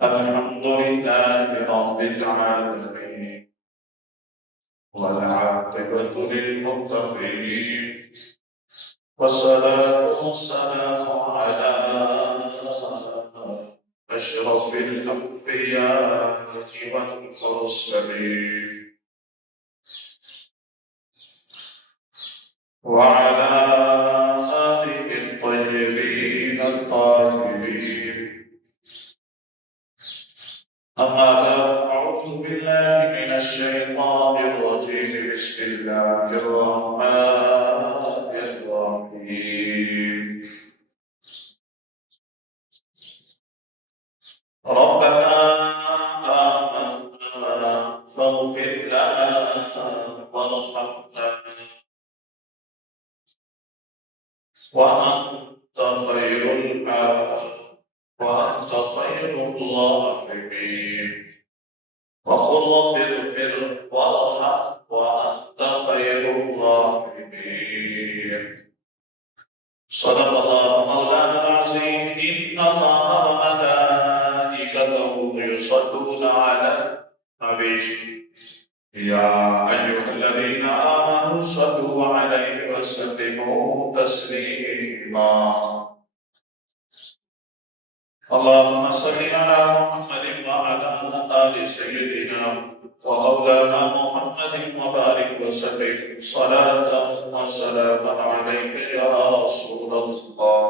الحمد لله رب العالمين والعاقبة للمتقين والصلاة والسلام على أشرف الأنبياء والمرسلين وعلى آله الطيبين الطاهرين. أما بعد، أعوذ بالله من الشيطان الرجيم. بسم الله الرحمن الرحيم. ربنا آمنا فاغفر لنا وارحمنا وأنت خير الراحمين. وقل رب اغفر وارحم وأنت خير الراحمين. صدق الله مولانا العظيم. إن الله وملائكته يصلون على النبي يا أيها الذين آمنوا صلوا عليه وسلموا تسليما. اللهم صل على محمد وعلى آل سيدنا ومولانا محمد وبارك وسلم صلاة وسلاما عليك يا رسول الله.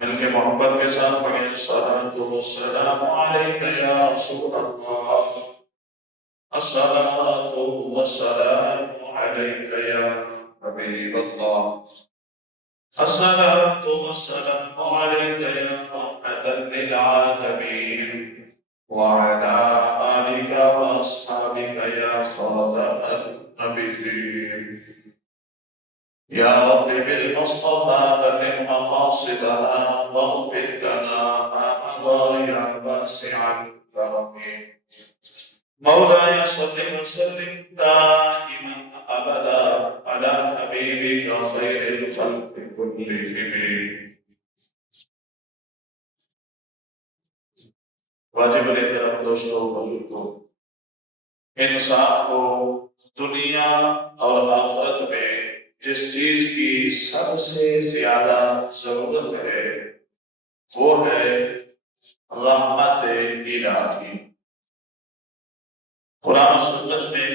مل کے محبت کے ساتھ پڑھیں الصلاة والسلام عليك يا رسول الله. الصلاة والسلام عليك يا حبيب الله. الصلاة والسلام عليك يا رحمة للعالمين وعلى آلك وأصحابك يا خاتم النبيين. يا رب بالمصطفى بلغ مقاصدنا واغفر لنا ما مضى يا واسع الكرم. مولاي صل وسلم دائما أبدا على حبيبك خير الخلق كلهم. واجب الاحترام دوستوں بزرگوں، انسان کو دنیا اور آخرت میں جس چیز کی سب سے زیادہ ضرورت ہے وہ ہے رحمت الہی. قرآن و سنت میں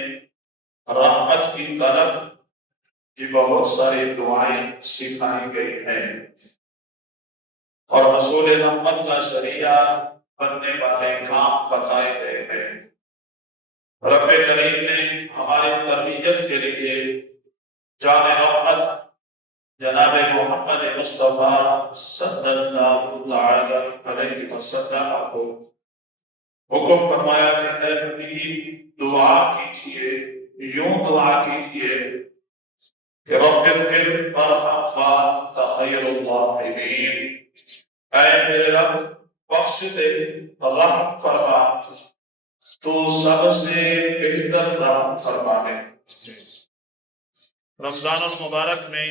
رحمت کی طلب کی بہت ساری دعائیں سکھائی گئی ہیں اور رسول رحمت کا ذریعہ بننے والے کام بتائے گئے ہیں. رب کریم نے ہماری تربیت کے لیے جان رحمت جناب محمد مصطفیٰ صلی اللہ تعالی علیہ وسلم کو حکم فرمایا کہ اے حبیب دعا کیجئے، یوں دعا کیجئے کہ رب اغفر وارحم وانت خیر الراحمین. اے میرے رب بخش دے، رحم فرما، تو سب سے بہتر رحم فرمانے. رمضان المبارک میں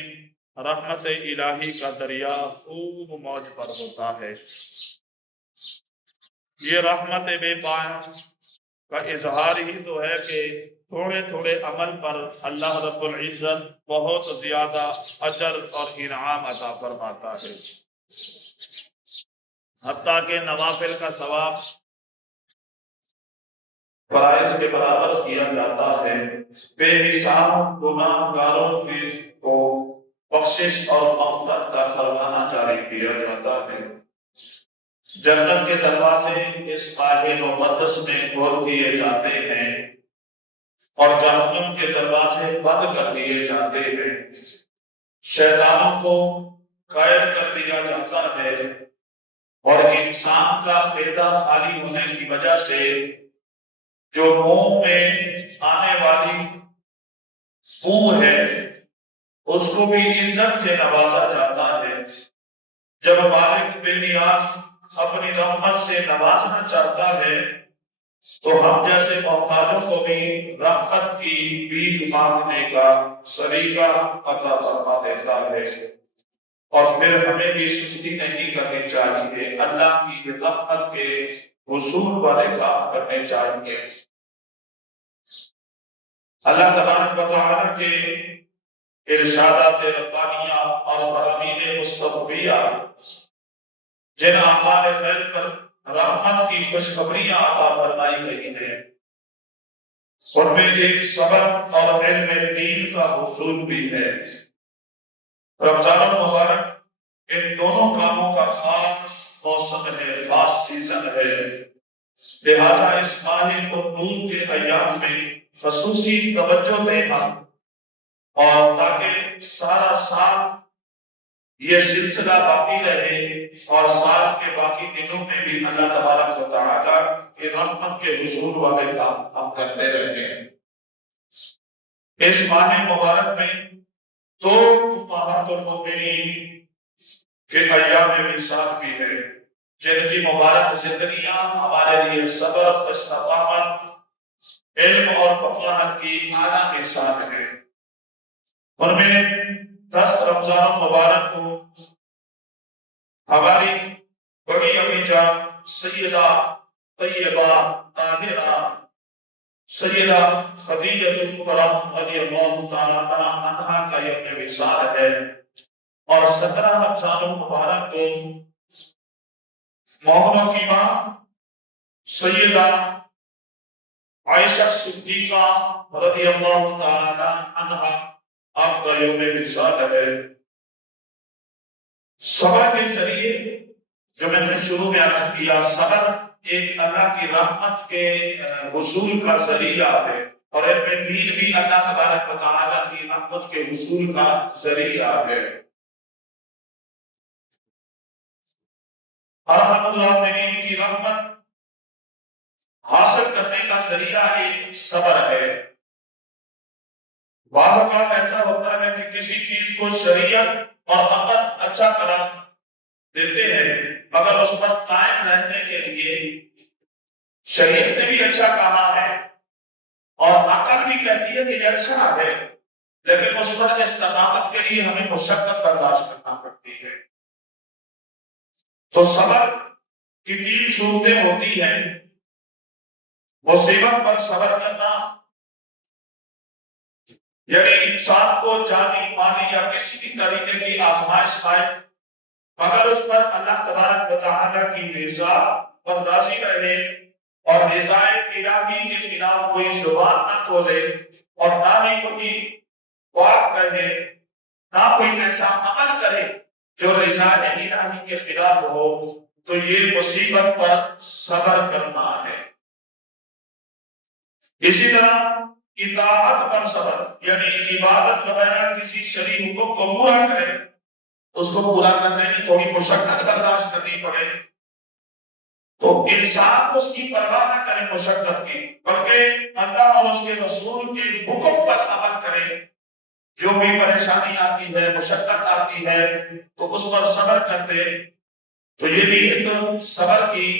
رحمت الہی کا دریا خوب موج پر ہوتا ہے. یہ رحمت بے پایہ کا اظہار ہی تو ہے کہ تھوڑے تھوڑے عمل پر اللہ رب العزت بہت زیادہ اجر اور انعام عطا فرماتا ہے. حتیٰ کہ نوافل کا ثواب فرائض کے برابر کیا جاتا ہے. بے حساب گناہ گاروں کو بخشش اور مغفرت کا پروانہ جاری کیا جاتا ہے. جنت کے دروازے اس ماہ مقدس میں کھول دیے جاتے ہیں اور جہنم کے دروازے بند کر دیے جاتے ہیں. شیطانوں کو قید کر دیا جاتا ہے اور انسان کا پیدا خالی ہونے کی وجہ سے جو منہ میں آنے والی بو ہے اس کو بھی عزت سے نوازا جاتا ہے. جب مالک بے نیاز اپنی رحمت سے نوازنا چاہتا ہے تو ہم جیسے محتاجوں کو بھی رحمت کی بھیک مانگنے کا سلیقہ عطا فرما دیتا ہے اور پھر ہمیں بھی سستی نہیں کرنی چاہیے، اللہ کی رحمت کے حصول والے کام کرنے چاہیے۔ اللہ تبارک و تعالیٰ کے ارشادات ربانیہ اور فرامین مصطفیہ جن اعمال خیر پر رحمت کی خوشخبریاں عطا فرمائی گئی ہیں، ان میں ایک صبر اور علم دین کا حصول بھی ہے۔ رمضان المبارک ان دونوں کاموں کا خاص موسم ہے، خاص سیزن ہے، لہذا اس ماہ قربون کے ایام میں خصوصی توجہ دیں ہم، اور تاکہ سارا سال یہ سلسلہ باقی رہے اور سال کے باقی دنوں میں بھی اللہ تبارک و تعالیٰ کی رحمت کے حصول والے کام ہم کرتے رہیں۔ اس ماہ مبارک میں تو امہات المؤمنین کے ایام میثاق بھی ہے، جن کی مبارک زندگیاں ہمارے لیے صبر، استقامت، علم اور فقاہت کی اعلیٰ مثال ہے۔ ان میں 10 رمضان المبارک کو ہماری بڑی امی جان سیدہ طیبہ طاہرہ سیدہ خدیجہ الکبریٰ رضی اللہ تعالی عنہا کا یوم وصال ہے، اور 17 رمضان المبارک کو مومنوں کی ماں سیدہ عائشہ صدیقہ رضی اللہ تعالی عنہا آپ کا یوم وصال ہے۔ صبر کے ذریعے، جو میں نے شروع میں عرض کیا، صبر ایک اللہ کی رحمت کے حصول کا ذریعہ ہے، اور علم دین بھی اللہ تبارک و تعالیٰ کی رحمت کے حصول کا ذریعہ ہے۔ ارحم الراحمین کی رحمت حاصل کرنے کا ذریعہ ایک صبر ہے۔ بعض اوقات ایسا ہوتا ہے کہ کسی چیز کو شریعت اور عقل اچھا قرار دیتے ہیں، مگر اس پر قائم رہنے کے لیے شریعت نے بھی اچھا کہا ہے اور عقل بھی کہتی ہے کہ یہ اچھا ہے، لیکن اس پر استقامت کے لیے ہمیں مشقت برداشت کرنا پڑتی ہے۔ تو صبر کی 3 صورتیں ہوتی ہیں: مصیبت پر صبر کرنا، یعنی انسان کو جانی مالی یا کسی بھی طریقے کی آزمائش آئے مگر اس پر اللہ تبارک و تعالیٰ کی رضا پر راضی رہے اور رضا الہی کے خلاف کوئی زبان نہ کھولے اور نہ ہی کوئی بات کہے، نہ کوئی ایسا عمل کرے جو رضا الہی کے خلاف ہو، تو یہ مصیبت پر صبر کرنا ہے۔ اسی طرح اطاعت پر صبر، یعنی عبادت وغیرہ کسی شرعی حکم کو پورا کرے، اس کو پورا کرنے میں تھوڑی مشقت برداشت کرنی پڑے، تو انسان اس کی پرواہ نہ کرے مشقت کی، بلکہ اللہ اور اس کے رسول کے حکم پر عمل کرے۔ جو بھی پریشانی آتی ہے، مشقت آتی ہے، تو اس پر صبر کر دے، تو یہ بھی ایک صبر کی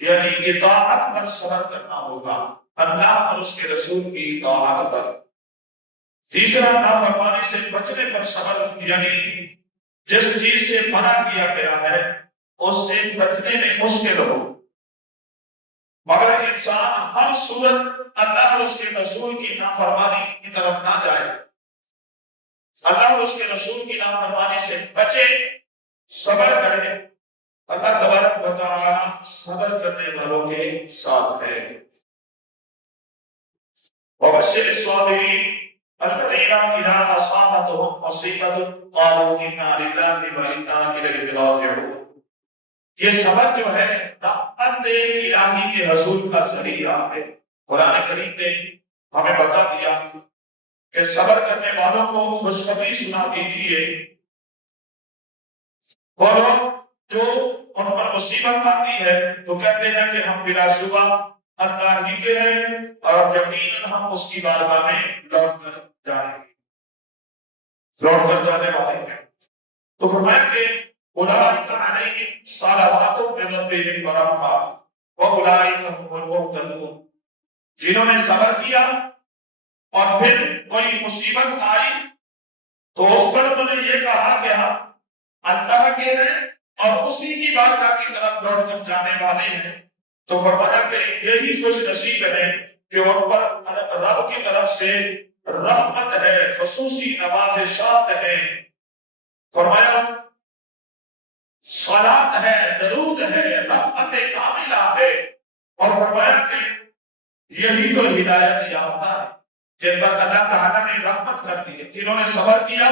یعنی اطاعت پر صبر کرنا ہوگا، اللہ اور اس کے رسول کی اطاعت پر۔ تیسرا، نافرمانی سے بچنے پر صبر، یعنی جس چیز سے منع کیا گیا ہے اس سے بچنے میں مشکل ہو، مگر انسان ہر صورت اللہ اور اس کے رسول کی نافرمانی کی طرف نہ جائے، اللہ اور اس کے رسول کی نافرمانی سے بچے، صبر کرے۔ اللہ تبارک و تعالی صبر کرنے والوں کے ساتھ ہے۔ وبشر الصابرین الذین اذا اصابتهم مصیبۃ قالوا انا للہ وانا الیہ راجعون۔ یہ صبر جو ہے رحمت الہی کے حصول کا ذریعہ ہے۔ قرآن کریم نے ہمیں بتا دیا کہ صبر کرنے والوں کو خوشخبری سنا دیجیے، وہ لوگ جو ان پر مصیبت آتی ہے تو کہتے ہیں کہ ہم بلا شبہ اللہ ہی کے ہیں اور یقیناً ہم اس کی بارگاہ میں لوٹ کر جائیں گے، لوٹ کر جانے والے ہیں۔ تو فرمایا کہ اولئک علیہم صلوات من ربہم ورحمہ واولئک هم المہتدون۔ جنہوں نے صبر کیا اور پھر کوئی مصیبت آئی تو اس پر انہوں نے یہ کہا کہ ہم اللہ کے ہیں اور اسی کی بارگاہ کی طرف لوٹ کر جانے والے ہیں، تو فرمایا کہ یہی خوش نصیب ہے کہ ان پر رب کی طرف سے رحمت ہے، خصوصی نوازشات ہیں۔ فرمایا صلاۃ ہے، درود ہے، رحمت کاملہ ہے، اور فرمایا کہ یہی تو ہدایت یافتہ ہے جن پر اللہ تعالیٰ نے رحمت کر دی ہے، جنہوں نے صبر کیا،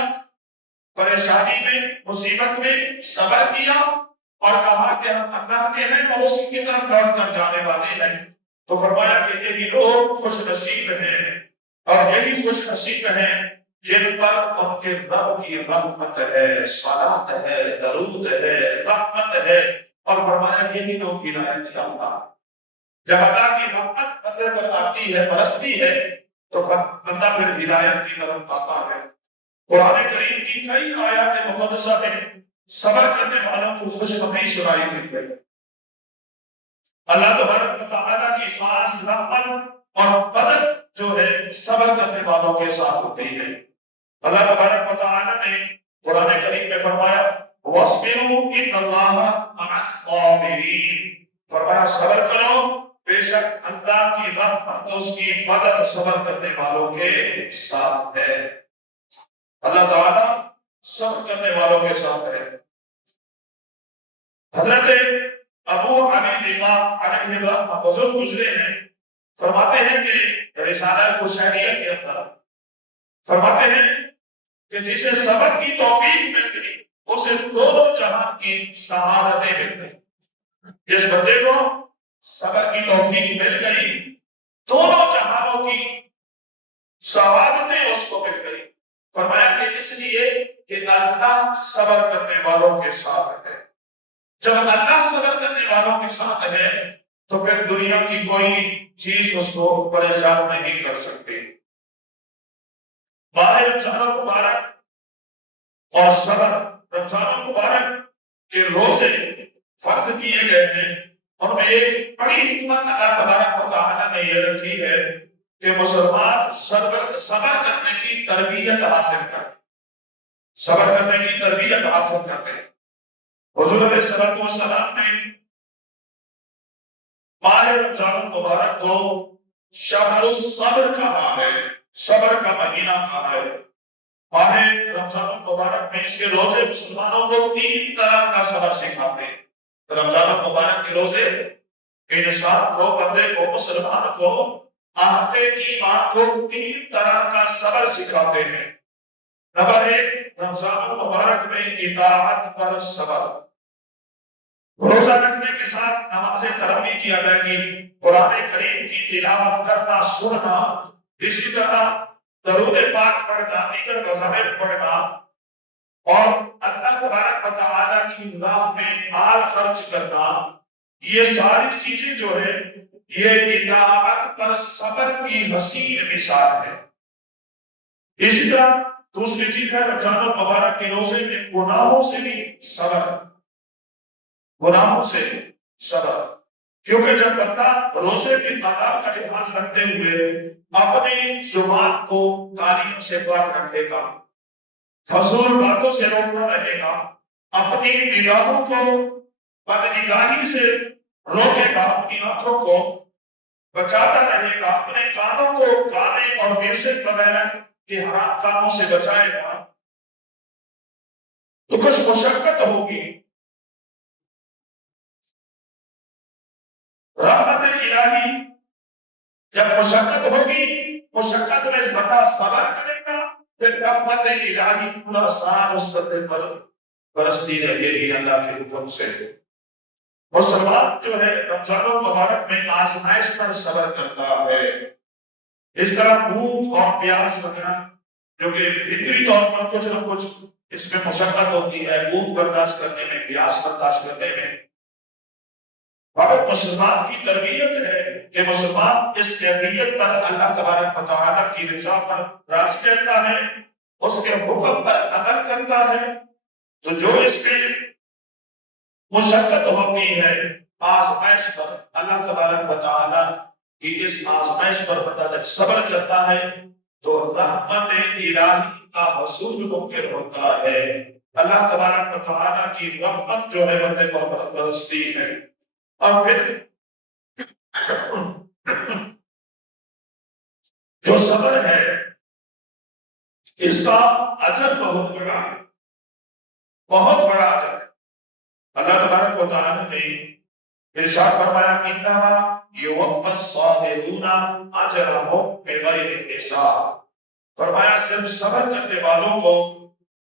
پریشانی میں مصیبت میں صبر کیا اور کہا کہ ہم اللہ کے ہیں اور اسی کی طرف لوٹ کر جانے والے ہیں، تو فرمایا کہ یہی لوگ خوش نصیب ہیں، اور یہی خوش نصیب ہیں جن پر ان کے رب کی رحمت ہے، صلاۃ ہے، درود ہے، رحمت ہے، اور فرمایا یہی لوگ ہدایت یافتہ۔ جب اللہ کی رحمت بندے پر آتی ہے، برستی ہے، تو بندہ پھر ہدایت کی طرف آتا ہے۔ قرآن کریم کی کئی آیات مقدسہ میں صبر کرنے والوں کو خوشخبری سنائی دی ہے۔ اللہ تبارک و تعالیٰ کی خاص رحمت اور مدد جو ہے صبر کرنے والوں کے ساتھ ہوتی ہے۔ اللہ تبارک و تعالیٰ نے قرآن کریم میں فرمایا وَاصْبِرُوا إِنَّ اللَّهَ مَعَ الصَّابِرِينَ، فرمایا صبر کرو، بے شک اللہ کی رحمت اس کی مدد صبر کرنے والوں کے ساتھ ہے۔ اللہ تعالیٰ صبر کرنے والوں کے ساتھ ہے۔ حضرت ابو حنیفہ علیہ الرحمہ بزرگ گزرے ہیں، فرماتے ہیں کہ رسالہ قشیریہ کے اندر فرماتے ہیں کہ جسے صبر کی توفیق مل گئی اسے دونوں جہان کی سعادتیں مل گئی۔ جس بندے کو صبر کی توفیق مل گئی دونوں جہانوں کی سعادتیں اس کو مل گئی۔ فرمایا کہ اس لیے کہ اللہ صبر کرنے والوں کے ساتھ ہے۔ جب اللہ صبر کرنے والوں کے ساتھ ہے تو پھر دنیا کی کوئی چیز اس کو پریشان نہیں کر سکتی۔ ماہ رمضان المبارک اور صبر رمضان المبارک کے روزے فرض کیے گئے ہیں، اور میں ایک بڑی حکمت اللہ تبارک و تعالیٰ نے یہ رکھی ہے کہ مسلمان صبر کرنے کی تربیت حاصل کرے، صبر کرنے کی تربیت حاصل کرے۔ حضور علیہ السلام نے ماہ رمضان المبارک کو شہر الصبر کہا ہے، صبر کا مہینہ کہا ہے۔ ماہ رمضان المبارک میں اس کے روزے مسلمانوں کو 3 طرح کا صبر سکھاتے ہیں۔ رمضان المبارک کے روزے انسان کو، بندے کو، مسلمان کو، اہل ایمان کو 3 طرح کا صبر سکھاتے ہیں۔ نمبر 1، رمضان المبارک میں اطاعت پر صبر، روزہ رکھنے کے ساتھ نماز تراویح کی ادائیگی، قرآن کریم کی تلاوت کرنا، سننا، اسی طرح درود پاک پڑھنا، دیگر وظائف پڑھنا، اور اللہ تبارک و تعالیٰ کی راہ میں مال خرچ کرنا، یہ ساری چیزیں جو ہے یہ اطاعت پر صبر کی حسین مثال ہے۔ اسی طرح دوسری چیز ہے رمضان المبارک کے روزے میں گناہوں سے بھی صبر، گناہوں سے صبر، کیونکہ جب بندہ روزے کی آداب کا لحاظ رکھتے ہوئے اپنی زبان کو گالیوں سے پاک رکھے گا، فضول باتوں سے روکتا رہے گا، اپنی نگاہوں کو بدنگاہی سے روکے گا، اپنی آنکھوں کو بچاتا رہے گا، اپنے کانوں کو گانے اور میوزک وغیرہ کے حرام کاموں سے بچائے گا، تو کچھ مشقت ہوگی۔ رحمت الہی جب مشقت ہوگی، مشقت میں بندہ صبر کرے گا، پھر رحمت الہی پورا سال اس بندے پر برستی رہے گی اللہ کے حکم سے۔ مسلمان جو ہے رمضان المبارک میں آزمائش پر صبر کرتا ہے۔ اس طرح بھوک اور پیاس وغیرہ جو کہ فطری طور پر کچھ نہ کچھ اس میں مشقت ہوتی ہے، بھوک برداشت کرنے میں، پیاس برداشت کرنے میں، مگر مسلمان کی تربیت ہے کہ مسلمان اس کیفیت پر اللہ تبارک و تعالیٰ کی رضا پر راضی رہتا ہے، اس کے حکم پر عمل کرتا ہے، تو جو اس میں مشقت ہوتی ہے آزمائش پر، اللہ تبارک و تعالیٰ کی اس آزمائش پر بندہ جب صبر کرتا ہے تو رحمت الہی کا حصول ممکن ہوتا ہے۔ اللہ تبارک و تعالیٰ کی رحمت جو ہے بندے پر برستی ہے. اور پھر جو صبر ہے اس کا اجر بہت بڑا ہے، بہت بڑا اجر ہے. اللہ تبارک و تعالیٰ نے ارشاد فرمایا انما یوفی الصابرون اجرهم بغیر حساب. فرمایا صرف صبر کرنے والوں کو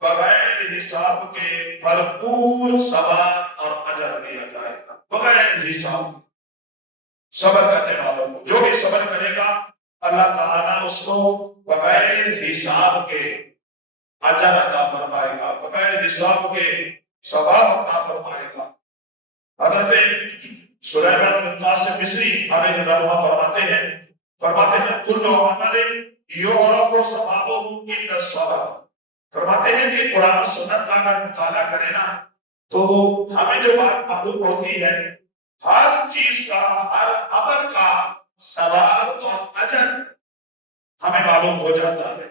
بغیر حساب کے بھرپور ثواب اور اجر دیا جائے گا. بغیر حساب صبر کرنے والوں کو، جو بھی صبر کرے گا اللہ تعالیٰ اس کو بغیر حساب کے اجر عطا فرمائے گا، بغیر حساب کے ثواب عطا فرمائے گا. حضرت سلیمان بن قاسم مصری علیہ الرحمہ فرماتے ہیں کل عمل یعرف ثوابہ الا الصبر. فرماتے ہیں کہ قرآن و سنت کا اگر مطالعہ کرے نا تو ہمیں جو بات معلوم ہوتی ہے ہر چیز کا، ہر عمل کا ثواب اور اجر ہمیں معلوم ہو جاتا ہے.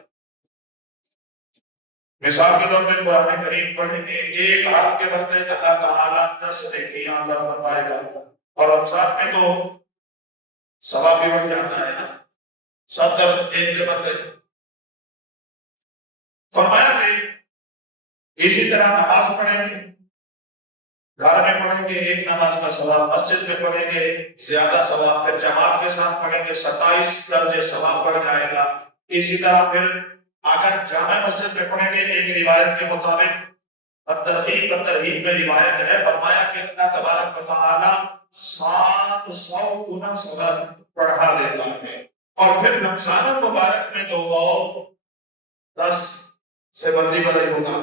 مثال کے طور پہ قرآن کریم پڑھیں گے، ایک حرف کے بدلے اللہ تعالیٰ 10 نیکیاں عطا فرمائے گا. اور رمضان میں تو ثواب بھی بڑھ جاتا ہے نا، 70 ایک کے بدلے. فرمایا کہ اسی طرح نماز پڑھیں گے، گھر میں پڑھیں گے ایک نماز کا ثواب، مسجد میں پڑھیں گے زیادہ ثواب، پھر جماعت کے ساتھ پڑھیں گے 27 درجے ثواب بڑھ جائے گا. اسی طرح پھر اگر جامع مسجد میں پڑھیں گے ایک روایت کے مطابق الترغیب والترہیب میں روایت ہے، فرمایا کہ اللہ تبارک و تعالی 700 گنا ثواب بڑھا دیتا ہے. اور پھر رمضان المبارک میں تو وہ 10 سے بلندی بدل ہوگا.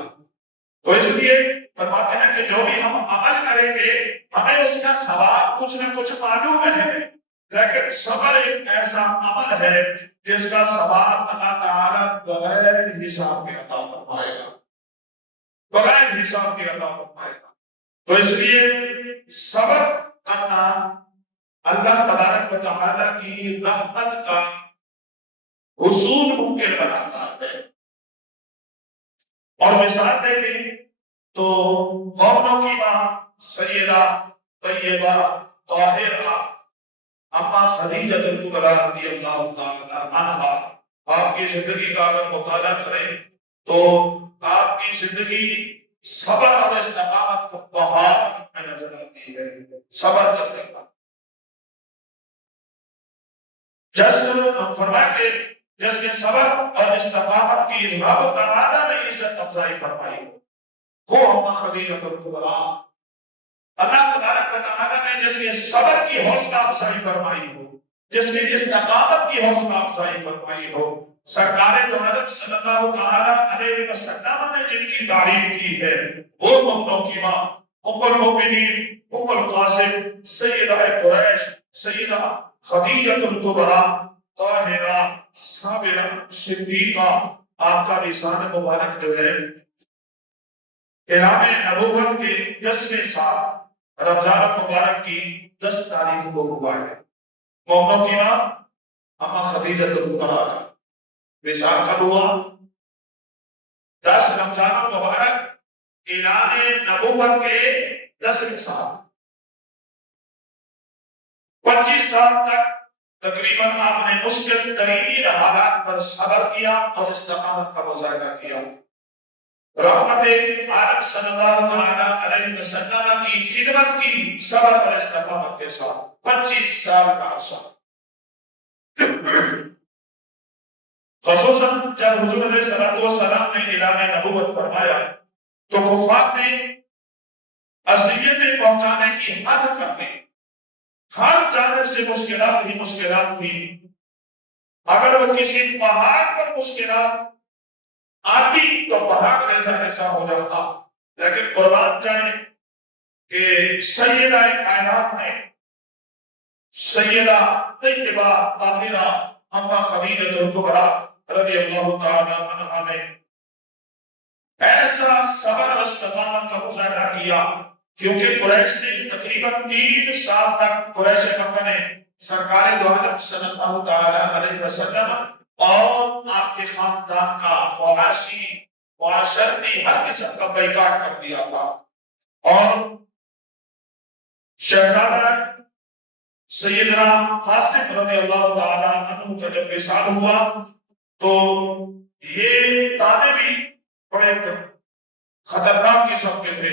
تو اس لیے فرماتے ہیں کہ جو بھی ہم عمل کریں گے ہمیں اس کا ثواب کچھ نہ کچھ معلوم ہے، لیکن صبر ایک ایسا عمل ہے جس کا ثواب اللہ تعالیٰ بغیر حساب کے عطا فرمائے گا، بغیر حساب کے عطا فرمائے گا. تو اس لیے صبر کرنا اللہ تبارک و تعالیٰ کی رحمت کا حصول ممکن بناتا ہے. اور مثال دیکھیں تو مومنوں کی ماں سیدہ طیبہ طاہرہ اما خدیجہ کبریٰ رضی اللہ تعالی عنہا، آپ کی زندگی کا اگر مطالعہ کریں تو آپ کی زندگی صبر اور استقامت کو بہار میں نظر آتی ہے. صبر کرنے کا فرمایا کہ جس کے صبر اور استقامت کی رب تعالیٰ نے عزت افزائی فرمائی وہ اما خدیجہ کبریٰ، اللہ تبارک و تعالیٰ نے جس کے صبر کی حوصلہ افزائی فرمائی ہو، جس کے استقامت کی حوصلہ افزائی فرمائی ہو. سرکار دو عالم صلی اللہ تعالیٰ علیہ وسلم نے جن کی تعریف کی ہے وہ مومنوں کی ماں ام المؤمنین ام القاسم سیدہ قریش سیدہ خدیجہ کبریٰ طاہرہ صابرہ صدیقہ. آپ کا لسان مبارک جو ہے اعلان نبوت کے 10ویں سال رمضان مبارک کی 10 تاریخ کو ہوا ہے. مومنوں کی ماں اما خدیجہ کبریٰ کا وصال کب ہوا؟ 10 رمضان مبارک اعلان نبوت کے 10ویں سال. 25 سال تک تقریباً آپ نے مشکل ترین حالات پر صبر کیا اور استقامت کا مظاہرہ کیا. رحمت عالم صلی اللہ علیہ وسلم کی خدمت کی صبر اور استقامت کے ساتھ 25 سال کا عرصہ. خصوصاً جب حضور علیہ السلام نے اعلان نبوت فرمایا تو کفار نے اذیتیں پہنچانے کی حد کر دی. ہر جانب سے مشکلات ہی مشکلات تھی. اگر وہ کسی پہاڑ پر مشکلات آتی تو پہاڑ ایسا ہو جاتا، لیکن قربان جائیں کہ سیدہ کائنات نے سیدہ طیبہ طاہرہ اما خدیجہ کبریٰ رضی اللہ تعالی عنہا نے ایسا صبر و استقامت کا مظاہرہ کیا کیونکہ قریش نے تقریباً 3 سال تک قریش مکہ نے سرکار دو عالم صلی اللہ تعالی علیہ وسلم اور آپ کے خاندان کا معاشی معاشرتی ہر قسم کا بیکاٹ کر دیا تھا. اور شہزادہ سیدنا قاسم رضی اللہ تعالیٰ عنہ کا جب وصال ہوا تو یہ تانے بھی بڑے خطرناک قسم کے تھے.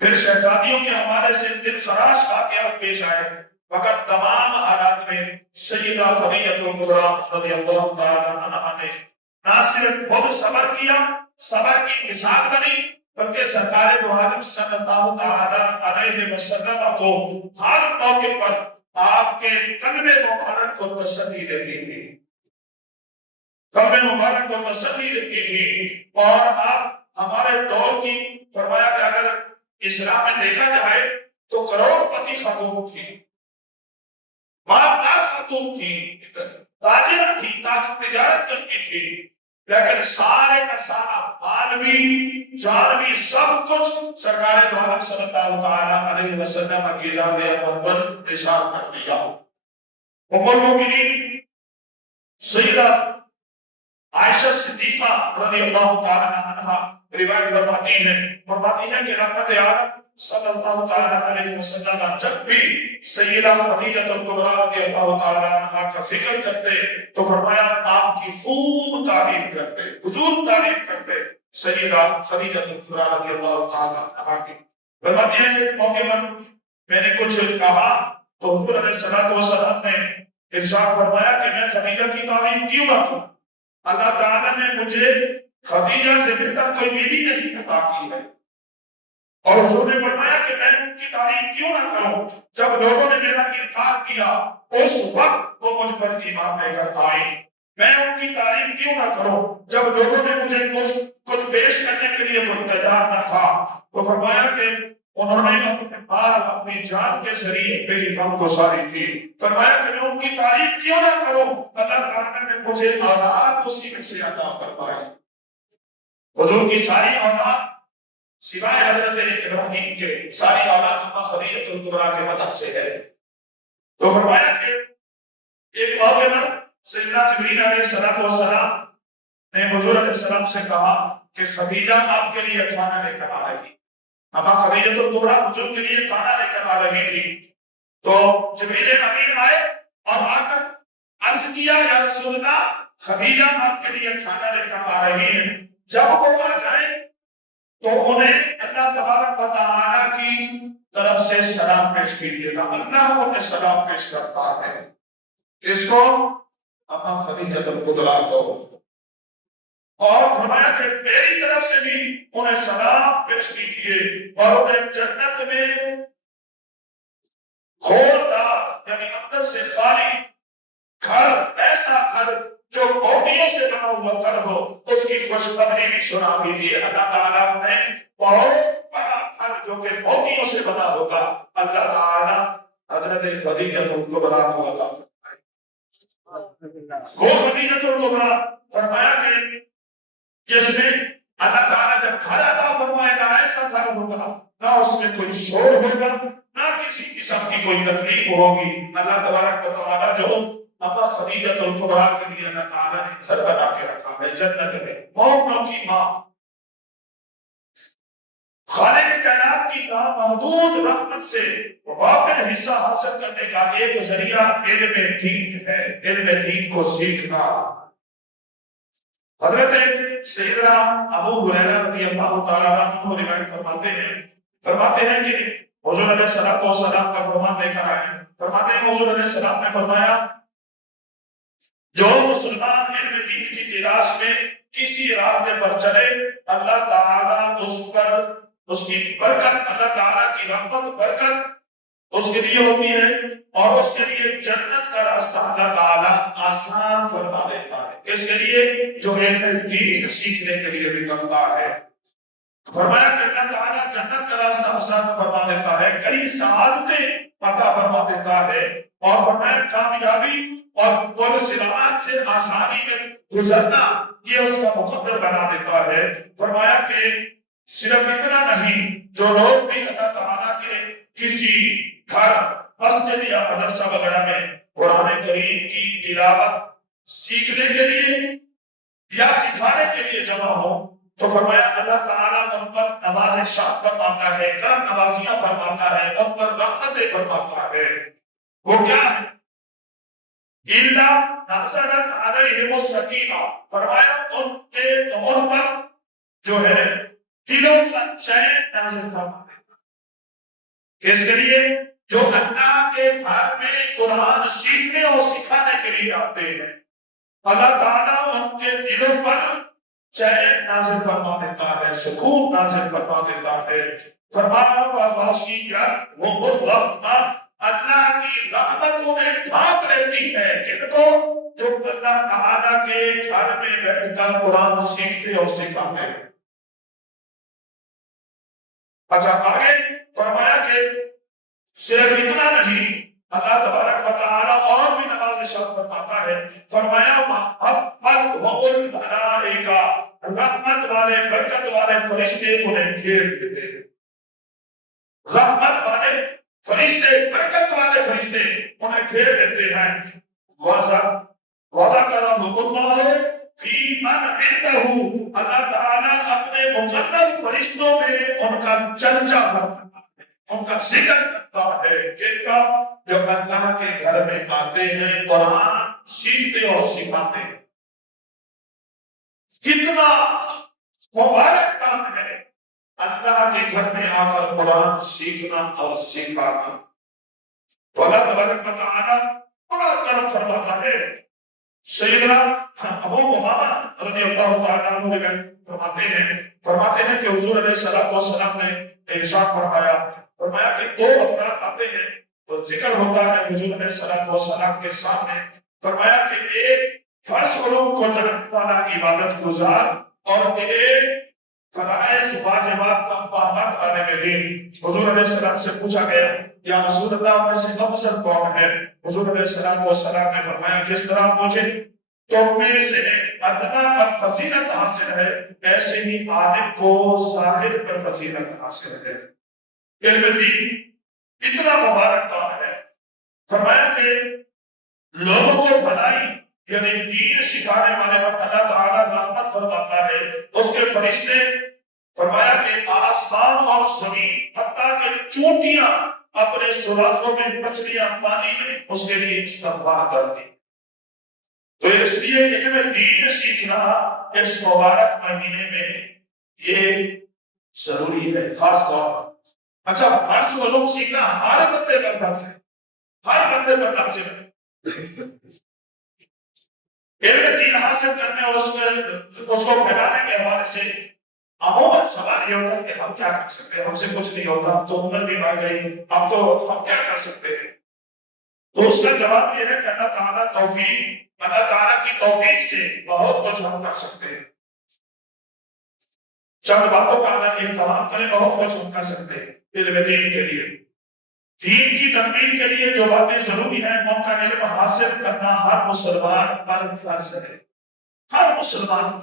پھر شہزادیوں کے حوالے سے دل خراش واقعات پیش آئے، مگر تمام حالات میں سیدہ خدیجہ کبریٰ رضی اللہ تعالیٰ عنہا نے نہ صرف خود صبر کیا، صبر کی مثال بنی، بلکہ سرکار دو عالم صلی اللہ تعالیٰ علیہ وسلم کو ہر موقع پر آپ کے قلب مبارک کو تسلی دیتی تھی، قلب مبارک کو تسلی دیتی تھی. اور آپ ہمارے دور کی فرمایا کہ اگر اسلام میں دیکھا جائے تو کروڑ پتی خاتون تھی، مالدار خاتون تھی، تاجر تھی، تجارت کرتی تھی، لیکن سارے کا سارا مال بھی جان بھی سب کچھ سرکار دو عالم صلی اللہ علیہ وسلم کی ذات اقدس پر نثار کر دیا. ام المؤمنین سیدہ عائشہ صدیقہ رضی اللہ تعالی عنہا روایت فرماتی ہے کہ رحمت عالم صلی اللہ تعالی علیہ وسلم جب بھی سیدہ خدیجہ کبریٰ رضی اللہ تعالی عنہا کا فکر کرتے تو فرمایا آپ کی خوب تعریف کرتے، حضور تعریف کرتے سیدہ خدیجہ کبریٰ رضی اللہ تعالی عنہا کی. فرماتی ہے ایک موقع پر میں نے کچھ کہا تو حضور علیہ الصلوۃ والسلام نے ارشاد فرمایا کہ میں خدیجہ کی تعریف کیوں نہ کروں، اللہ تعالیٰ نے مجھے خدیجہ سے بہتر کوئی بیوی نہیں عطا کی ہے. اور حضور نے فرمایا کہ میں ان کی تعریف کیوں نہ کروں، جب لوگوں نے میرا انکار کیا اس وقت وہ مجھ پر ایمان لے کر آئے. میں ان کی تعریف کیوں نہ کروں جب لوگوں نے مجھے کچھ پیش کرنے کے لیے کوئی تیار نہ تھا. تو فرمایا کہ انہوں نے اپنے مال اپنی جان کے ذریعے میری غم گساری کی. فرمایا کہ میں ان کی تعریف کیوں نہ کروں، اللہ تعالیٰ نے مجھے اولاد اسی میں سے عطا فرمائی. حضور کی ساری اولاد سوائے حضرت ابراہیم کے ساری اولاد اماں خدیجہ کبریٰ کے مدد سے ہے. تو فرمایا کہ ایک موقع پر سیدنا جبریل علیہ السلام نے حضور علیہ السلام سے کہا کہ خدیجہ آپ کے لیے کھانا لے کر آ رہی. اماں خدیجہ کبریٰ حضور کے لیے کھانا لے کر آ رہی تھی. تو جبریل امین آئے اور آ کر عرض کیا یا رسول اللہ خدیجہ آپ کے لیے کھانا لے کر آ رہی ہیں. جب وہ آ جائیں تو انہیں اللہ تبارک و تعالیٰ کی طرف سے سلام پیش کیجیے گا. اللہ انہیں سلام پیش کرتا ہے. اس کو اماں خدیجہ کبریٰ کو. اور فرمایا کہ میری طرف سے بھی انہیں سلام پیش کیجیے اور انہیں جنت میں خوردار یعنی اندر سے خالی گھر، ایسا گھر جو موتیوں سے بنا ہوا گھر ہو، اس کی خوشخبری بھی سنا دیجیے. اللہ تعالیٰ نے بہت بڑا گھر جو کہ موتیوں سے بنا ہوگا اللہ تعالیٰ حضرت خدیجہ کبریٰ کو عطا فرمائے. وہ خدیجہ کبریٰ فرمایا کہ جس میں اللہ تعالیٰ جب گھر عطا فرمائے گا ایسا گھر ہوگا نہ اس میں کوئی شور ہوگا نہ کسی قسم کی کوئی تکلیف ہوگی. اللہ تبارک و تعالیٰ جو اماں خدیجہ کبریٰ کے لیے اللہ تعالیٰ نے گھر بنا کے رکھا ہے جنت میں، مومنوں کی ماں، خالق کائنات کی محدود رحمت سے وافر حصہ حاصل کرنے کا ایک ذریعہ علم دین ہے، علم دین کو سیکھنا. حضرت سیدنا ابو ہریرہ رضی اللہ تعالیٰ عنہ روایت فرماتے ہیں کہ حضور علیہ السلام کا فرمان لے کر آئے. فرماتے ہیں حضور علیہ السلام نے فرمایا جو مسلمان علم دین کی تلاش میں کسی راستے پر چلے اللہ تعالیٰ اس پر اس کی برکت، اللہ تعالیٰ کی رحمت برکت اس کے لیے ہوتی ہے اور اس کے لیے جنت کا راستہ اللہ تعالیٰ آسان فرما دیتا ہے. اس کے لیے جو علم دین سیکھنے کے لیے نکلتا ہے. فرمایا کہ اللہ تعالیٰ جنت کا راستہ آسان فرما دیتا ہے، کئی سعادتیں عطا فرما دیتا ہے اور فرمایا کامیابی اور پل صراط سے آسانی میں گزرنا یہ اس کا مقدر بنا دیتا ہے. فرمایا کہ صرف اتنا نہیں، جو لوگ بھی اللہ تعالیٰ کے کسی گھر، مسجد یا مدرسہ وغیرہ میں قرآن کریم کی تلاوت سیکھنے کے لیے یا سکھانے کے لیے جمع ہو تو فرمایا اللہ تعالیٰ ان پر نوازشات فرماتا ہے، کرم نوازیاں فرماتا ہے، ان پر رحمتیں فرماتا ہے۔ وہ کیا ہے؟ اِلَّا نَزَلَتْ عَلَيْهِمُ السَّکِینَۃُ، فرمایا ان پر جو ہے دلوں کا چین نازل فرماتا ہے۔ کس کے لیے؟ جو اللہ کے گھر میں قرآن سیکھنے اور سکھانے کے لیے آتے ہیں، اللہ تعالیٰ ان کے دلوں پر چین نازل فرما دیتا ہے، سکون نازل فرما دیتا ہے۔ فرمایا وَغَشِيَّتْهُمُ الرَّحْمَةُ، اللہ کی رحمت انہیں ڈھانپ لیتی ہے۔ کن کو؟ جو اللہ تعالیٰ کے گھر میں بیٹھ کر قرآن سیکھتے اور سکھاتے ہیں۔ اچھا آگے فرمایا کہ صرف اتنا نہیں، اللہ تبارک و تعالیٰ اور بھی نوازشات فرماتا ہے۔ فرمایا وَحَفَّتْهُمُ الْمَلَائِکَةُ، رحمت والے برکت والے فرشتے انہیں گھیر لیتے ہیں۔ رحمت والے فرشتے، برکت والے فرشتے انہیں گھیر لیتے ہیں۔ وَذَكَرَهُمُ اللَّهُ فِي مَنْ عِندَهُ، اللہ تعالیٰ اپنے مقرر فرشتوں میں ان کا چرچا کرتا ہے، ان کا ذکر کرتا ہے۔ کن کا؟ جو اللہ کے گھر میں آتے ہیں، قرآن سیکھتے اور سکھاتے ہیں۔ کتنا مبارک کام ہے اللہ کے گھر میں آ کر قرآن سیکھنا اور سکھانا۔ تو اللہ تبارک و تعالیٰ بڑا کرم فرماتا ہے۔ سیدنا ابو امامہ رضی اللہ تعالیٰ عنہ فرماتے ہیں کہ حضور علیہ السلام نے ارشاد فرمایا کہ دو افراد آتے ہیں تو ذکر ہوتا ہے حضور علیہ السلام کے سامنے۔ فرمایا کہ ایک فرض علوم کو جاننے والا عبادت گزار اور ایک فرائض واجبات کا پابند عالم دین۔ حضور علیہ السلام سے پوچھا گیا یا رسول اللہ میں سے افضل کون ہے؟ حضور علیہ السلام نے فرمایا جس طرح مجھے تم میں سے ادنا پر فضیلت حاصل ہے ایسے ہی عالم کو زاہد پر فضیلت حاصل ہے۔ علم دین اتنا مبارک کام ہے۔ فرمایا کہ لوگوں کو بھلائی یعنی دین سکھانے والے پر اللہ تعالیٰ رحمت فرماتا ہے۔ اس کے فرشتے فرمایا کہ آسمان اور زمین حتیٰ کہ چونٹیاں اپنے سوراخوں میں مچھلیاں پانی میں اس کے لیے استغفار کرتی۔ تو اس لیے علم دین سیکھنا اس مبارک مہینے میں یہ ضروری ہے خاص طور پر۔ اچھا فرض علوم سیکھنا ہر بندے پر فرض ہے، ہر بندے پر لازم ہے۔ علم دین حاصل کرنے اور اس کو پھیلانے کے حوالے سے عموماً سوال یہ ہوتا ہے کہ ہم کیا کر سکتے ہیں، ہم سے کچھ نہیں ہوتا، اب تو عمر بھی بڑھ گئی، اب تو ہم کیا کر سکتے ہیں؟ تو اس کا جواب یہ ہے کہ اللہ تعالیٰ کی توفیق سے بہت کچھ ہم کر سکتے ہیں۔ چند باتوں کا اگر اہتمام کریں بہت کچھ ہم کر سکتے ہیں علم دین کے لیے۔ دین کی تکمیل کے لیے جو باتیں ضروری ہیں ان کا علم حاصل کرنا ہر مسلمان پر فرض ہے۔ ہر مسلمان،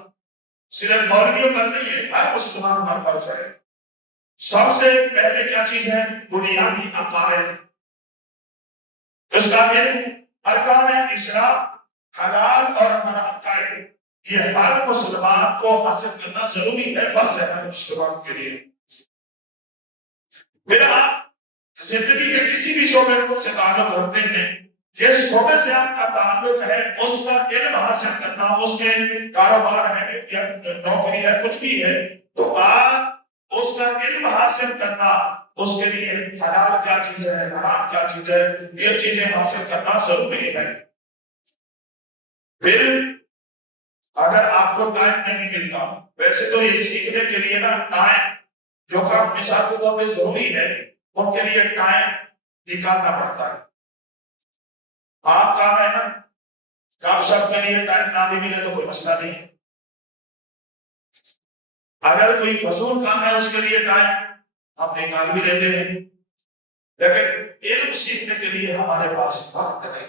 صرف مولویوں پر نہیں ہے، ہر مسلمان پر فرض ہے۔ سب سے پہلے کیا چیز ہے؟ بنیادی عقائد، اس کا علم، ارکان اسلام، حلال اور حرام کا علم، یہ ہر مسلمان کو حاصل کرنا ضروری ہے، فرض ہے ہر مسلمان کے لیے۔ پھر آپ زندگی کے کسی بھی شعبے سے تعلق رکھتے ہیں، جس شعبے سے آپ کا تعلق ہے اس کا علم حاصل کرنا، اس کے کاروبار ہے یا نوکری ہے کچھ بھی ہے تو آپ اس کا علم حاصل کرنا، اس کے لیے حلال کیا چیز ہے، حرام کیا چیز ہے، یہ چیزیں حاصل کرنا ضروری ہے۔ پھر اگر آپ کو ٹائم نہیں ملتا، ویسے تو یہ سیکھنے کے لیے نا ٹائم جو کام مثال کے طور پہ ضروری ہے ان کے لیے ٹائم نکالنا پڑتا ہے۔ آپ کام ہے نا، کام سب کے لیے ٹائم نہ بھی ملے تو کوئی مسئلہ نہیں ہے۔ اگر کوئی فضول کام ہے اس کے لیے ٹائم آپ نکال بھی لیتے ہیں، لیکن علم سیکھنے کے لیے ہمارے پاس وقت نہیں۔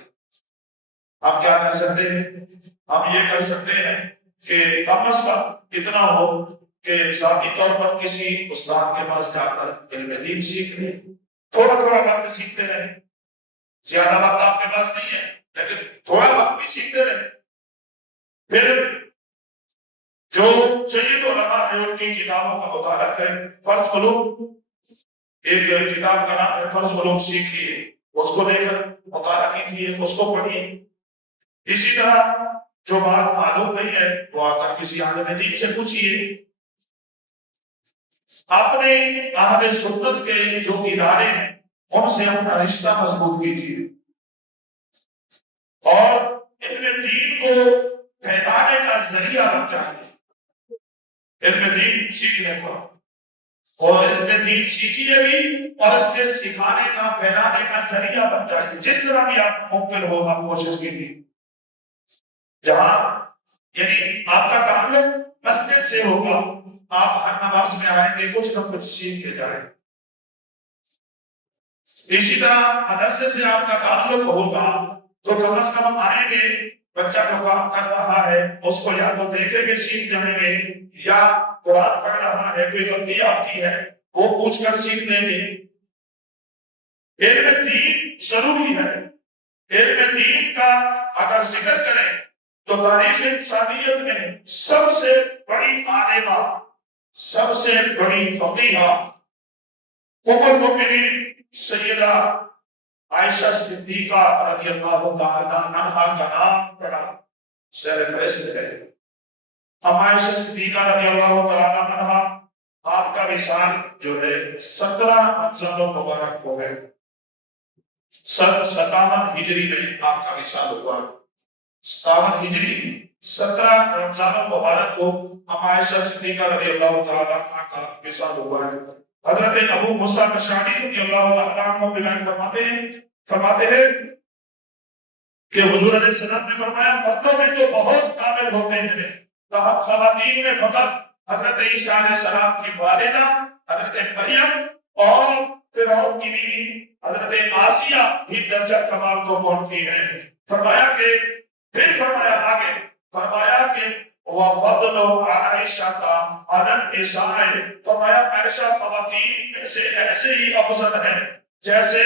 ہم کیا کر سکتے ہیں؟ ہم یہ کر سکتے ہیں کہ کم از کم اتنا ہو کہ ذاتی طور پر کسی استاد کے پاس جا کر علم دین سیکھ لیں، تھوڑا تھوڑا وقت سیکھتے رہیں۔ زیادہ وقت آپ کے پاس نہیں ہے لیکن تھوڑا وقت بھی سیکھتے رہیں۔ پھر جو جدید علماء ہے ان کی کتابوں کا مطالعہ کریں. فرض علوم ایک کتاب کا نام ہے فرض علوم سیکھیے، اس کو لے کر مطالعہ کیجیے، اس کو پڑھیے. اسی طرح جو بات معلوم نہیں ہے وہ آ کر کسی عالم دین سے پوچھیے. اپنے اہل سنت کے جو ادارے ہیں ان سے اپنا رشتہ مضبوط کیجیے اور علم دین کو پھیلانے کا ذریعہ بن جائیے. علم دین سیکھنے کا اور علم دین سیکھیے بھی اور اس کے سکھانے کا پھیلانے کا ذریعہ بن جائیے. جس طرح بھی آپ ممکن ہو آپ کوشش کیجیے. جہاں یعنی آپ کا تعلق مسجد سے ہوگا، آپ ہر نماز میں آئیں گے کچھ نہ کچھ سیکھ کے جائیں. اسی طرح مدرسے سے آپ کا تعلق ہوگا تو کم از کم آئیں گے، بچہ کو کام کر رہا ہے اس کو یا تو دیکھیں گے سیکھ جائیں گے، یا قرآن پڑھ رہا ہے کوئی غلطی آپ کی ہے وہ پوچھ کر سیکھ لیں گے. علم دین ضروری ہے. علم دین کا اگر ذکر کریں تو تاریخ انسانیت میں سب سے بڑی عالمہ، سب سے بڑی فقیہہ ام المؤمنین سیدہ عائشہ صدیقہ رضی اللہ تعالی عنہا کا نام بڑا سیر فہرست ہے. اب عائشہ صدیقہ رضی اللہ تعالی عنہا آپ کا وصال جو ہے 17 رمضان المبارک کو ہے. 57 ہجری میں آپ کا وصال ہوا. 57 ہجری 17 رمضان المبارک کو عائشہ صدیقہ رضی اللہ تعالی عنہا کا وصال ہوا ہے. حضرت ابو موسیٰ اشعری رضی اللہ تعالی عنہ بیان فرماتے ہیں کہ حضور علیہ السلام نے فرمایا مردوں میں تو بہت کامل ہوتے ہیں، خواتین میں فقط حضرت عیسیٰ علیہ السلام کی والدہ حضرت مریم اور فرعون کی بیوی حضرت آسیہ بھی درجہ کمال کو پہنچتی ہیں. فرمایا کہ پھر فرمایا آگے فرمایا کہ وَفَضْلُ عَائِشَةَ عَلَى النِّسَاءِ، فرمایا عائشہ خواتین میں سے ایسے ہی افضل ہے جیسے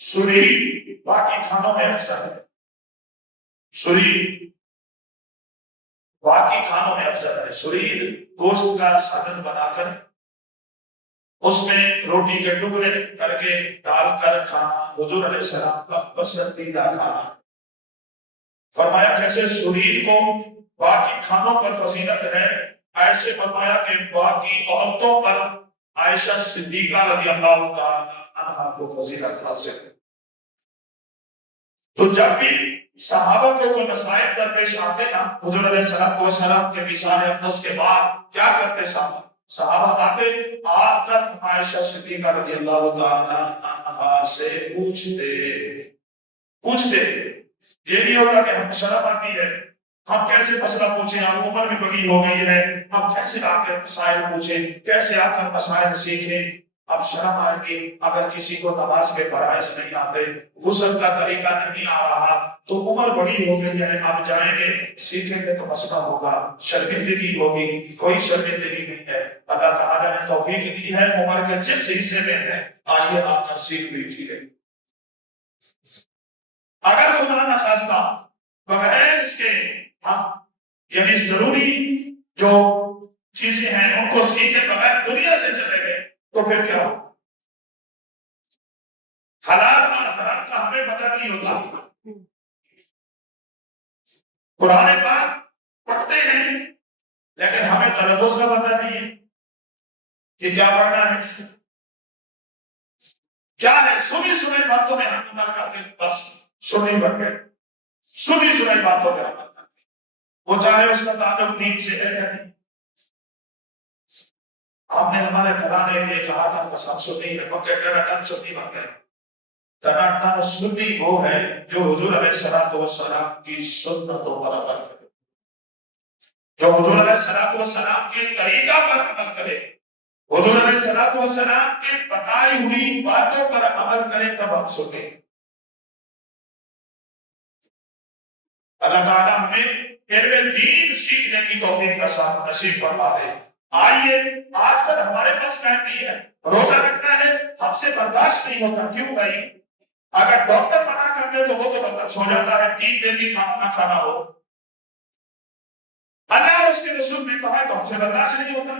سوری باقی کھانوں میں افضل ہے. سوری باقی کھانوں میں افضل ہے. سوری گوشت کا سالن بنا کر اس میں روٹی کے ٹکڑے کر کے ڈال کر کھانا حضور علیہ السلام کا پسندیدہ کھانا. فرمایا جیسے سوری کو باقی کھانوں پر فضیلت ہے ایسے فرمایا کہ باقی عورتوں پر عائشہ صدیقہ رضی اللہ تعالی عنہا کو فضیلت حاصل ہے. تو جب بھی صحابہ کو کوئی مسائل درپیش آتے نا حضور علیہ السلام کے وصال اقدس کے بعد کیا کرتے صحابہ آتے آ کر عائشہ صدیقہ رضی اللہ تعالی عنہا سے پوچھتے. یہ نہیں ہوتا کہ ہم شرم آتی ہے ہم کیسے مسئلہ پوچھیں، ہم عمر بھی بڑی ہو گئی ہے ہم کیسے آ کر مسائل پوچھیں، کیسے آ کر مسائل سیکھیں. اب شرم آئے گی اگر کسی کو نماز کے فرائض نہیں آتے، غسل کا طریقہ نہیں آ رہا تو عمر بڑی ہو گئی ہے اب جائیں گے سیکھیں گے تو مسئلہ ہوگا، شرمندگی ہوگی. کوئی شرمندگی نہیں ہے. اللہ تعالیٰ نے توفیق دی ہے عمر کے جس حصے میں ہے آئیے آ کر سیکھ لیجیے. اگر خدا نخواستہ بغیر اس کے ہم یعنی ضروری جو چیزیں ہیں ان کو سیکھے بغیر دنیا سے چلے گئے تو پھر کیا ہو؟ حلال اور حرام کا ہمیں پتہ نہیں ہوتا. قرآن پاک پڑھتے ہیں لیکن ہمیں تلفظ کا پتہ نہیں ہے کہ کیا پڑھنا ہے، اس کا کیا ہے. سنی باتوں میں ہم عمل کر کے بس سنی بن گئے، سنی باتوں میں عمل کر کے وہ چاہے اس کا تعلق دین سے ہے یا نہیں. آپ نے ہمارے فلانے نے کہا تھا بس ہم سنی ہے پکے ٹن سنی بن گئے. ٹن سنی وہ ہے جو حضور علیہ السلام کی سنتوں پر عمل کرے، جو حضور علیہ السلام کے طریقہ پر عمل کرے، حضور علیہ السلام کے بتائی ہوئی باتوں پر عمل کریں تب ہم سنیں. اللہ تعالیٰ ہمیں علم دین سیکھنے کی توفیق کا ساتھ نصیب فرما دے. آئیے آج کل ہمارے پاس ٹائم نہیں ہے، روزہ رکھنا ہے ہم سے برداشت نہیں ہوتا. کیوں بھائی؟ اگر ڈاکٹر منع کر دے تو وہ تو برداشت ہو جاتا ہے 3 دن بھی کھانا نہ کھانا ہو. اللہ اور اس کے رسول نے کہا تو ہم سے برداشت نہیں ہوتا.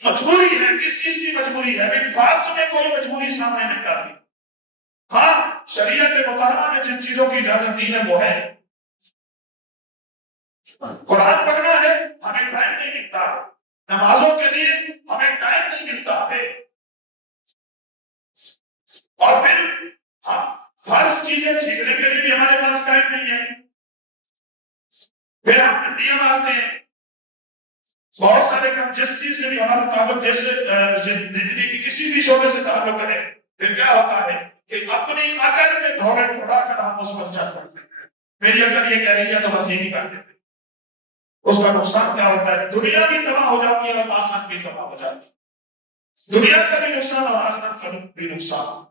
مجبوری ہے. کس چیز کی مجبوری ہے؟ فارس میں کوئی مجبوری سامنے نہیں آتی. ہاں شریعت مطالعہ نے جن چیزوں کی اجازت دی ہے وہ ہے قرآن پڑھنا ہے, ہمیں ٹائم نہیں ملتا. نمازوں کے لیے ہمیں ٹائم نہیں ملتا ہے. اور پھر ہم فرض چیزیں سیکھنے کے لیے بھی ہمارے پاس ٹائم نہیں ہے. پھر ہم ڈنڈیاں مارتے ہیں. بہت سارے کام جس چیز سے بھی ہمارا تعلق, جیسے زندگی کی کسی بھی شعبے سے تعلق ہے, پھر کیا ہوتا ہے کہ اپنی عقل کے گھوڑے دوڑا کر ہم اس پر چل پڑتے ہیں. میری عقل یہ کہہ رہی ہے تو بس یہی کر دیتے. اس کا نقصان کیا ہوتا ہے؟ دنیا بھی تباہ ہو جاتی ہے اور آخرت بھی تباہ ہو جاتی ہے. دنیا کا بھی نقصان اور آخرت کا بھی نقصان.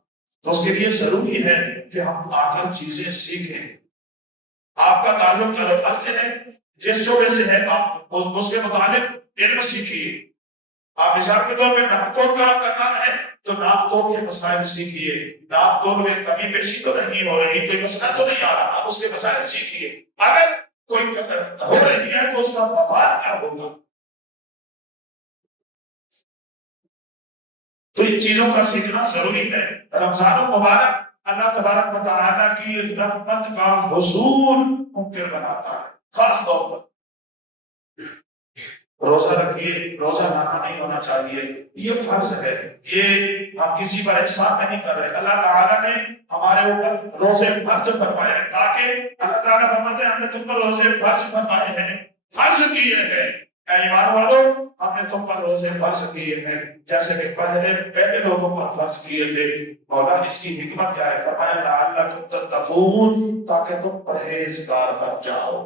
تو اس کے لیے ضروری ہے کہ ہم آ کر چیزیں سیکھیں. آپ کا تعلق اللہ سے ہے, جس شعبے سے ہے آپ اس کے متعلق علم سیکھیے. آپ مثال کے طور پہ ناپ توڑ کا آپ کا کام ہے تو ناپ توڑ کے مسائل سیکھیے. ناپ توڑ میں کمی بیشی تو نہیں ہو رہی, کوئی مسئلہ تو نہیں آ رہا, آپ اس کے مسائل سیکھیے. اگر کوئی ہو رہی ہے تو اس کا مفاد کیا ہوگا. تو ان چیزوں کا سیکھنا ضروری ہے. رمضان المبارک اللہ تبارک و تعالیٰ کی رحمت کا حصول ممکن بناتا ہے. خاص طور پر روزہ رکھیے, روزہ نہ نہیں ہونا چاہیے, یہ فرض ہے. یہ ہم کسی پر احسان نہیں کر رہے. اللہ تعالیٰ نے ہمارے اوپر روزے فرض فرمائے ہیں, تاکہ اللہ تعالیٰ فرماتے ہیں ہم نے تم پر روزے فرض فرمائے ہیں, فرض کیے ہیں. اے ایمان والو, ہم نے تم پر روزے فرض کیے ہیں جیسے کہ پہلے لوگوں پر فرض کیے تھے. مولا اس کی حکمت کیا ہے؟ فرمایا لعلکم تتقون, تاکہ تم پرہیزگار بن جاؤ,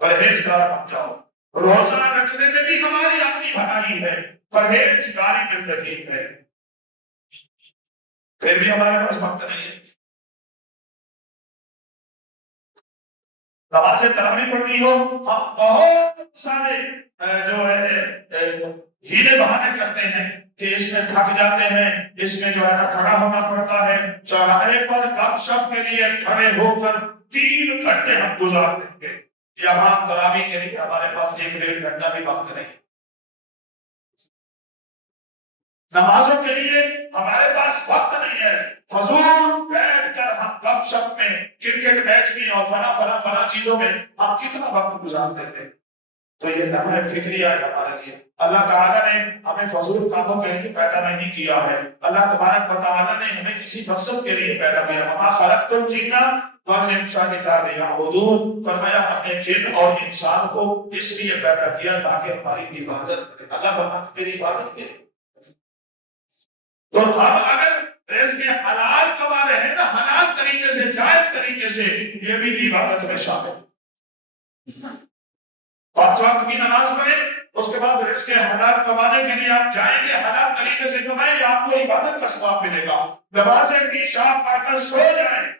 پرہیزگار بن جاؤ. روزہ رکھنے میں بھی ہماری اپنی بھلائی ہے, پرہیزگاری مل رہی ہے. پھر بھی ہمارے پاس وقت نہیں ہے. نماز تراویح پڑھنی ہو, ہم بہت سارے جو ہے ہیلے بہانے کرتے ہیں کہ اس میں تھک جاتے ہیں, اس میں جو ہے نا کھڑا ہونا پڑتا ہے. چوراہے پر گپ شپ کے لیے کھڑے ہو کر 3 گھنٹے ہم گزار دیں گے. یہاں تراویح کے لیے ہمارے پاس 1-1.5 گھنٹہ بھی وقت نہیں. نمازوں کے لیے ہمارے پاس وقت نہیں ہے. فضول بیٹھ کر ہم گپ شپ میں, کرکٹ میچ میں اور فلاں چیزوں میں ہم کتنا وقت گزار دیتے ہیں. تو یہ لمحہ فکریہ ہے ہمارے لیے. اللہ تعالیٰ نے ہمیں فضول کاموں کے لیے پیدا نہیں کیا ہے. اللہ تبارک و تعالیٰ نے ہمیں کسی مقصد کے لیے پیدا کیا. وما خلقت الجن والانس الا ليعبدون, فرمایا ہم نے جن اور انسان کو اس لیے پیدا کیا تاکہ ہماری عبادت کرے. اللہ فرماتا میری عبادت کرے. تو ہم اگر رزق حلال کما رہے ہیں نا, حلال طریقے سے, جائز طریقے سے, یہ بھی عبادت میں شامل ہے. 5 وقت کی نماز پڑھیں, اس کے بعد رزق حلال کمانے کے لیے آپ جائیں گے, حلال طریقے سے کمائیں گے, آپ کو عبادت کا ثواب ملے گا. نماز عشاء پڑھ کر سو جائیں,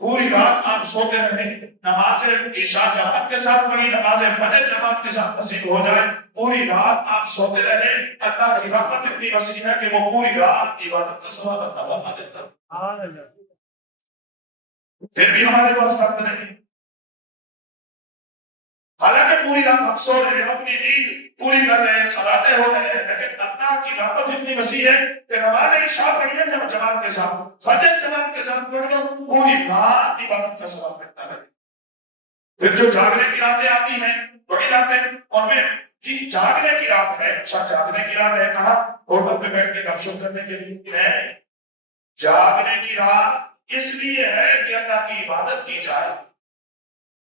پوری رات آپ سوتے رہیں, نماز عشاء جماعت کے ساتھ پڑھی, نماز فجر جماعت کے ساتھ نصیب ہو جائے, پوری رات آپ سوتے رہیں, اللہ کی رحمت اتنی وسیع ہے کہ وہ پوری رات عبادت کا ثواب عطا فرما دیتا ہے. پھر بھی ہمارے پاس وقت نہیں. حالانکہ پوری رات ہم سو رہے ہیں, اپنی نیند پوری کر رہے ہیں, صلاتیں ہو رہے ہیں, لیکن اللہ کی رحمت اتنی وسیع ہے کہ نماز عشاء پڑھیے جب جماعت کے ساتھ, فجر جماعت کے ساتھ پڑھ لو, پوری رات عبادت کا ثواب ملتا ہے. پھر جو جاگنے کی راتیں آتی ہیں وہی راتیں, اور میں جاگنے کی رات ہے. اچھا جاگنے کی رات ہے کہاں؟ ہوٹل میں بیٹھ کے گپ شپ کرنے کے لیے. جاگنے کی رات اس لیے ہے کہ اللہ کی عبادت کی جائے,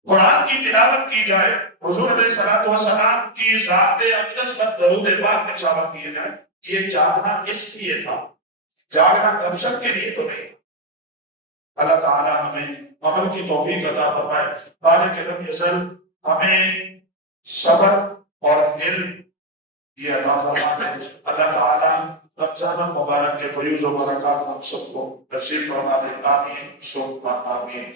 قرآن کی تلاوت کی جائے, حضور علیہ الصلوۃ والسلام کی ذات اقدس پر درود پاک نشان کیے جائے. یہ جاگنا اس لیے تھا, جاگنا گپ شپ کے لیے تو نہیں. اللہ تعالی ہمیں عمل کی توفیق عطا فرمائے. مالک لم یزل ہمیں صبر اور علم یہ عطا فرما دے. اللہ تعالی رمضان المبارک کے فیوز و برکات ہم سب کو نصیب فرما دے. آمین ثم آمین.